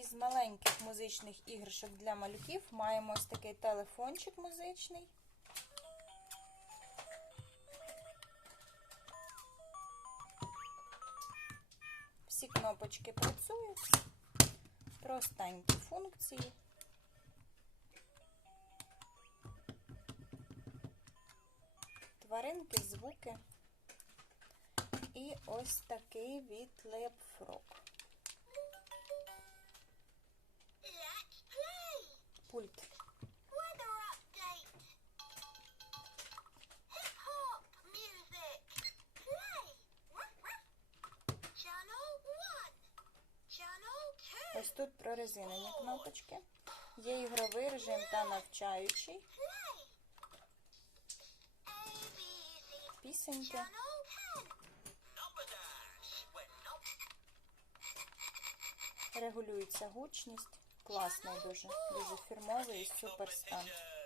із маленьких музичних іграшок для малюків маємо ось такий телефончик музичний. Всі кнопочки працюють. Простенькі функції. Тваринки, звуки. І ось такий від Leapfrog. Ось тут прорезинені кнопочки. Є ігровий режим та навчаючий. Пісеньки. Регулюється гучність. Класний дуже. Дуже фірмовий і супер стан. competition.